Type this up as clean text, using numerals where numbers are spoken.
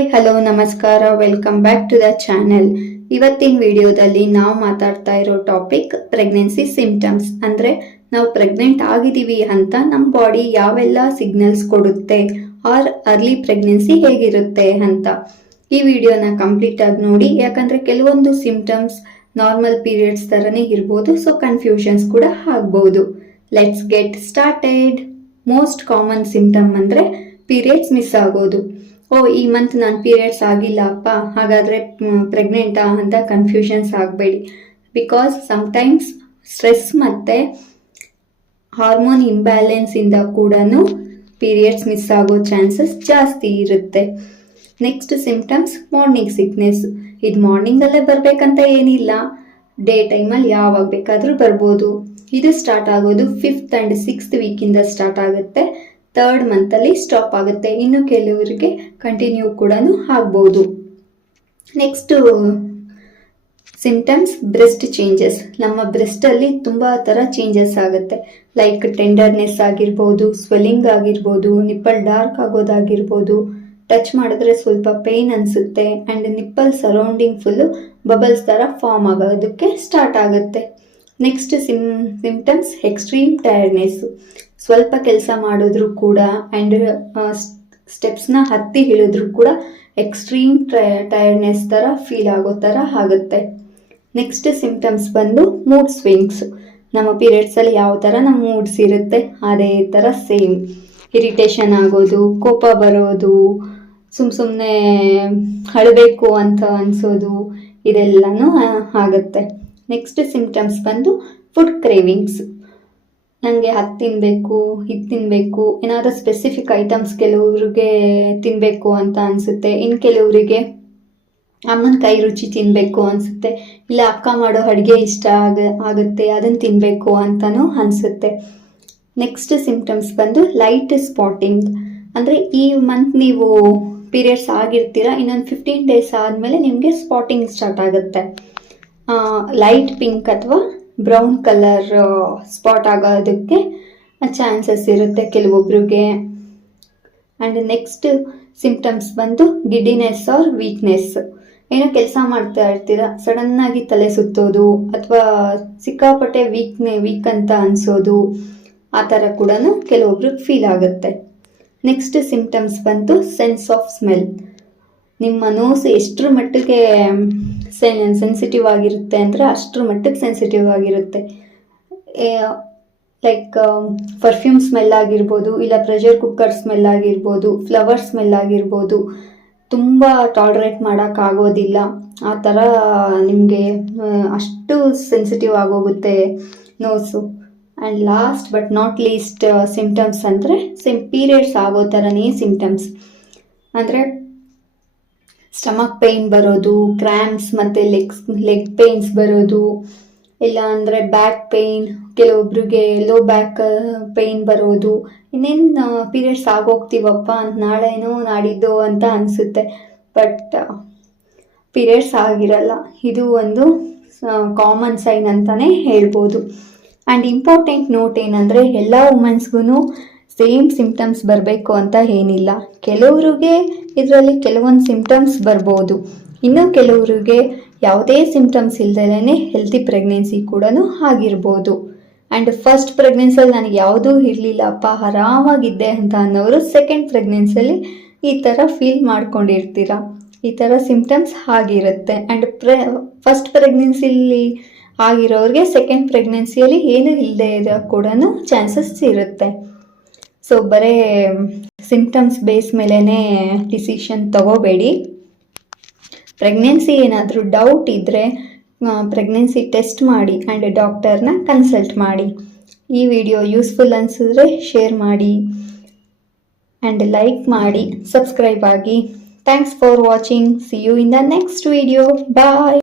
Hi hello ನಮಸ್ಕಾರ, welcome back to the channel. ಇವತ್ತಿನ ವಿಡಿಯೋದಲ್ಲಿ ನಾವು ಮಾತಾಡ್ತಾ ಇರೋ ಟಾಪಿಕ್ ಪ್ರೆಗ್ನೆನ್ಸಿ ಸಿಂಪ್ಟಮ್ಸ್. ಅಂದ್ರೆ ನಾವು ಪ್ರೆಗ್ನೆಂಟ್ ಆಗಿದ್ದೀವಿ ಅಂತ ನಮ್ಮ ಬಾಡಿ ಯಾವೆಲ್ಲ ಸಿಗ್ನಲ್ಸ್ ಕೊಡುತ್ತೆ, ಆರ್ ಅರ್ಲಿ ಪ್ರೆಗ್ನೆನ್ಸಿ ಹೇಗಿರುತ್ತೆ ಅಂತ. ಈ ವಿಡಿಯೋನ ಕಂಪ್ಲೀಟ್ ಆಗಿ ನೋಡಿ, ಯಾಕಂದ್ರೆ ಕೆಲವೊಂದು ಸಿಂಪ್ಟಮ್ಸ್ ನಾರ್ಮಲ್ ಪೀರಿಯಡ್ಸ್ ತರನೇ ಇರ್ಬೋದು, ಸೊ ಕನ್ಫ್ಯೂಷನ್ಸ್ ಕೂಡ ಆಗ್ಬಹುದು. Let's get started. Most common symptom ಅಂದ್ರೆ ಪೀರಿಯಡ್ಸ್ ಮಿಸ್ ಆಗೋದು. ಈ ಮಂತ್ ನಾನು ಪೀರಿಯಡ್ಸ್ ಆಗಿಲ್ಲ ಅಪ್ಪ, ಹಾಗಾದ್ರೆ ಪ್ರೆಗ್ನೆಂಟಾ ಅಂತ ಕನ್ಫ್ಯೂಷನ್ಸ್ ಆಗಬೇಡಿ. ಬಿಕಾಸ್ ಸಮ್ಟೈಮ್ಸ್ ಸ್ಟ್ರೆಸ್ ಮತ್ತೆ ಹಾರ್ಮೋನ್ ಇಂಬ್ಯಾಲೆನ್ಸ್ ಇಂದ ಕೂಡ ಪೀರಿಯಡ್ಸ್ ಮಿಸ್ ಆಗೋ ಚಾನ್ಸಸ್ ಜಾಸ್ತಿ ಇರುತ್ತೆ. Next symptoms morning sickness. ಇದು ಮಾರ್ನಿಂಗ್ ಅಲ್ಲೇ ಬರ್ಬೇಕಂತ ಏನಿಲ್ಲ, ಡೇ ಟೈಮಲ್ಲಿ ಯಾವಾಗ ಬೇಕಾದ್ರೂ ಬರ್ಬೋದು. ಇದು ಸ್ಟಾರ್ಟ್ ಆಗೋದು 5th and 6th ವೀಕಿಂದ ಸ್ಟಾರ್ಟ್ ಆಗುತ್ತೆ. 3rd ಮಂತಲ್ಲಿ ಸ್ಟಾಪ್ ಆಗುತ್ತೆ. ಇನ್ನು ಕೆಲವರಿಗೆ ಕಂಟಿನ್ಯೂ ಕೂಡ ಆಗ್ಬೋದು. Next symptoms breast changes. ನಮ್ಮ ಬ್ರೆಸ್ಟ್ ಅಲ್ಲಿ ತುಂಬಾ ತರ ಚೇಂಜಸ್ ಆಗುತ್ತೆ. ಲೈಕ್ ಟೆಂಡರ್ನೆಸ್ ಆಗಿರ್ಬೋದು, ಸ್ವೆಲ್ಲಿಂಗ್ ಆಗಿರ್ಬೋದು, ನಿಪ್ಪಲ್ ಡಾರ್ಕ್ ಆಗೋದಾಗಿರ್ಬೋದು, ಟಚ್ ಮಾಡಿದ್ರೆ ಸ್ವಲ್ಪ ಪೇನ್ ಅನ್ಸುತ್ತೆ, and nipple surrounding full bubbles ತರ ಫಾರ್ಮ್ ಆಗೋದಕ್ಕೆ ಸ್ಟಾರ್ಟ್ ಆಗುತ್ತೆ. Next symptoms extreme tiredness. ಸ್ವಲ್ಪ ಕೆಲಸ ಮಾಡಿದ್ರು ಕೂಡ ಅಂಡ್ ಸ್ಟೆಪ್ಸ್ನ ಹತ್ತಿ ಇಳಿದ್ರು ಕೂಡ ಎಕ್ಸ್ಟ್ರೀಮ್ ಟೈರ್ಡ್ನೆಸ್ ತರ ಫೀಲ್ ಆಗೋ ತರ ಆಗುತ್ತೆ. ನೆಕ್ಸ್ಟ್ ಸಿಂಪ್ಟಮ್ಸ್ ಬಂದು ಮೂಡ್ ಸ್ವಿಂಗ್ಸ್. ನಮ್ಮ ಪೀರಿಯಡ್ಸ್ ಅಲ್ಲಿ ಯಾವ ತರ ನಮ್ಮ ಮೂಡ್ಸ್ ಇರುತ್ತೆ ಅದೇ ತರ ಸೇಮ್. ಇರಿಟೇಷನ್ ಆಗೋದು, ಕೋಪ ಬರೋದು, ಸುಮ್ಮನೆ ಅಳಬೇಕು ಅಂತ ಅನ್ಸೋದು, ಇದೆಲ್ಲನೂ ಆಗುತ್ತೆ. ನೆಕ್ಸ್ಟ್ ಸಿಂಪ್ಟಮ್ಸ್ ಬಂದು ಫುಡ್ ಕ್ರೇವಿಂಗ್ಸ್. ನನಗೆ ಅದು ತಿನ್ನಬೇಕು, ಇದು ತಿನ್ನಬೇಕು, ಏನಾದರೂ ಸ್ಪೆಸಿಫಿಕ್ ಐಟಮ್ಸ್ ಕೆಲವ್ರಿಗೆ ತಿನ್ನಬೇಕು ಅಂತ ಅನಿಸುತ್ತೆ. ಇನ್ನು ಕೆಲವರಿಗೆ ಅಮ್ಮನ ಕೈ ರುಚಿ ತಿನ್ನಬೇಕು ಅನಿಸುತ್ತೆ, ಇಲ್ಲ ಅಕ್ಕ ಮಾಡೋ ಅಡುಗೆ ಇಷ್ಟ ಆಗುತ್ತೆ, ಅದನ್ನು ತಿನ್ನಬೇಕು ಅಂತಲೂ ಅನಿಸುತ್ತೆ. ನೆಕ್ಸ್ಟ್ ಸಿಂಪ್ಟಮ್ಸ್ ಬಂದು ಲೈಟ್ ಸ್ಪಾಟಿಂಗ್. ಅಂದರೆ ಈ ಮಂತ್ ನೀವು ಪೀರಿಯಡ್ಸ್ ಆಗಿರ್ತೀರ, ಇನ್ನೊಂದು 15 days ಆದಮೇಲೆ ನಿಮಗೆ ಸ್ಪಾಟಿಂಗ್ ಸ್ಟಾರ್ಟ್ ಆಗುತ್ತೆ. ಲೈಟ್ ಪಿಂಕ್ ಅಥವಾ ಬ್ರೌನ್ ಕಲರ್ ಸ್ಪಾಟ್ ಆಗೋದಕ್ಕೆ ಚಾನ್ಸಸ್ ಇರುತ್ತೆ ಕೆಲವೊಬ್ರಿಗೆ. ಆ್ಯಂಡ್ ನೆಕ್ಸ್ಟ್ ಸಿಂಪ್ಟಮ್ಸ್ ಬಂದು ಗಿಡ್ಡಿನೆಸ್ ಆರ್ ವೀಕ್ನೆಸ್. ಏನೋ ಕೆಲಸ ಮಾಡ್ತಾ ಇರ್ತೀರ, ಸಡನ್ನಾಗಿ ತಲೆ ಸುತ್ತೋದು ಅಥವಾ ಸಿಕ್ಕಾಪಟ್ಟೆ ವೀಕ್ ಅಂತ ಅನಿಸೋದು, ಆ ಥರ ಕೂಡ ಕೆಲವೊಬ್ರಿಗೆ ಫೀಲ್ ಆಗುತ್ತೆ. ನೆಕ್ಸ್ಟ್ ಸಿಂಪ್ಟಮ್ಸ್ ಬಂದು ಸೆನ್ಸ್ ಆಫ್ ಸ್ಮೆಲ್. ನಿಮ್ಮ ನೋಸ್ ಎಷ್ಟರ ಮಟ್ಟಿಗೆ ಸೆನ್ಸಿಟಿವ್ ಆಗಿರುತ್ತೆ ಅಂದರೆ ಅಷ್ಟರ ಮಟ್ಟಿಗೆ ಸೆನ್ಸಿಟಿವ್ ಆಗಿರುತ್ತೆ. ಲೈಕ್ ಪರ್ಫ್ಯೂಮ್ ಸ್ಮೆಲ್ ಆಗಿರ್ಬೋದು, ಇಲ್ಲ ಪ್ರೆಷರ್ ಕುಕ್ಕರ್ ಸ್ಮೆಲ್ ಆಗಿರ್ಬೋದು, ಫ್ಲವರ್ ಸ್ಮೆಲ್ ಆಗಿರ್ಬೋದು, ತುಂಬ ಟಾಲರೇಟ್ ಮಾಡೋಕ್ಕಾಗೋದಿಲ್ಲ. ಆ ಥರ ನಿಮಗೆ ಅಷ್ಟು ಸೆನ್ಸಿಟಿವ್ ಆಗೋಗುತ್ತೆ nose. And last but not least symptoms ಅಂದರೆ ಪೀರಿಯಡ್ಸ್ ಆಗೋ ಥರನೇ ಸಿಂಪ್ಟಮ್ಸ್. ಅಂದರೆ ಸ್ಟಮಕ್ ಪೇಯ್ನ್ ಬರೋದು, ಕ್ರ್ಯಾಂಪ್ಸ್ ಮತ್ತು ಲೆಗ್ ಪೇಯ್ನ್ಸ್ ಬರೋದು, ಇಲ್ಲ ಅಂದರೆ ಬ್ಯಾಕ್ ಪೇಯ್ನ್, ಕೆಲವೊಬ್ರಿಗೆ ಲೋ ಬ್ಯಾಕ್ ಪೇಯ್ನ್ ಬರೋದು. ಇನ್ನೇನು ಪೀರಿಯಡ್ಸ್ ಆಗೋಗ್ತೀವಪ್ಪ ಅಂತ ನಾಳೆನೋ ನಾಡಿದ್ದು ಅಂತ ಅನಿಸುತ್ತೆ, ಬಟ್ ಪೀರಿಯಡ್ಸ್ ಆಗಿರಲ್ಲ. ಇದು ಒಂದು ಕಾಮನ್ ಸೈನ್ ಅಂತಲೇ ಹೇಳ್ಬೋದು. ಆ್ಯಂಡ್ ಇಂಪಾರ್ಟೆಂಟ್ ನೋಟ್ ಏನಂದರೆ ಎಲ್ಲ ವುಮೆನ್ಸ್ಗೂ ಸೇಮ್ ಸಿಂಪ್ಟಮ್ಸ್ ಬರಬೇಕು ಅಂತ ಏನಿಲ್ಲ. ಕೆಲವರಿಗೆ ಇದರಲ್ಲಿ ಕೆಲವೊಂದು ಸಿಂಪ್ಟಮ್ಸ್ ಬರ್ಬೋದು, ಇನ್ನು ಕೆಲವರಿಗೆ ಯಾವುದೇ ಸಿಂಪ್ಟಮ್ಸ್ ಇಲ್ದಲೇ ಹೆಲ್ತಿ ಪ್ರೆಗ್ನೆನ್ಸಿ ಕೂಡ ಆಗಿರ್ಬೋದು. ಆ್ಯಂಡ್ ಫಸ್ಟ್ ಪ್ರೆಗ್ನೆನ್ಸಿಯಲ್ಲಿ ನನಗೆ ಯಾವುದೂ ಇರಲಿಲ್ಲಪ್ಪ, ಆರಾಮಾಗಿದ್ದೆ ಅಂತ ಅನ್ನೋರು ಸೆಕೆಂಡ್ ಪ್ರೆಗ್ನೆನ್ಸಿಯಲ್ಲಿ ಈ ಥರ ಫೀಲ್ ಮಾಡ್ಕೊಂಡಿರ್ತೀರ. ಈ ಥರ ಸಿಂಪ್ಟಮ್ಸ್ ಆಗಿರುತ್ತೆ. ಆ್ಯಂಡ್ ಫಸ್ಟ್ ಪ್ರೆಗ್ನೆನ್ಸಿಲಿ ಆಗಿರೋರಿಗೆ ಸೆಕೆಂಡ್ ಪ್ರೆಗ್ನೆನ್ಸಿಯಲ್ಲಿ ಏನೂ ಇಲ್ಲದೆ ಇರೋ ಕೂಡ ಚಾನ್ಸಸ್ ಇರುತ್ತೆ. ಸೊ ಬರೀ ಸಿಂಪ್ಟಮ್ಸ್ ಬೇಸ್ ಮೇಲೇ ಡಿಸಿಷನ್ ತಗೋಬೇಡಿ. ಪ್ರೆಗ್ನೆನ್ಸಿ ಏನಾದರೂ ಡೌಟ್ ಇದ್ದರೆ ಪ್ರೆಗ್ನೆನ್ಸಿ ಟೆಸ್ಟ್ ಮಾಡಿ ಆ್ಯಂಡ್ ಡಾಕ್ಟರ್ನ ಕನ್ಸಲ್ಟ್ ಮಾಡಿ. ಈ ವಿಡಿಯೋ ಯೂಸ್ಫುಲ್ ಅನಿಸಿದ್ರೆ ಶೇರ್ ಮಾಡಿ ಆ್ಯಂಡ್ ಲೈಕ್ ಮಾಡಿ, ಸಬ್ಸ್ಕ್ರೈಬ್ ಆಗಿ. Thanks for watching. See you in the next video. Bye.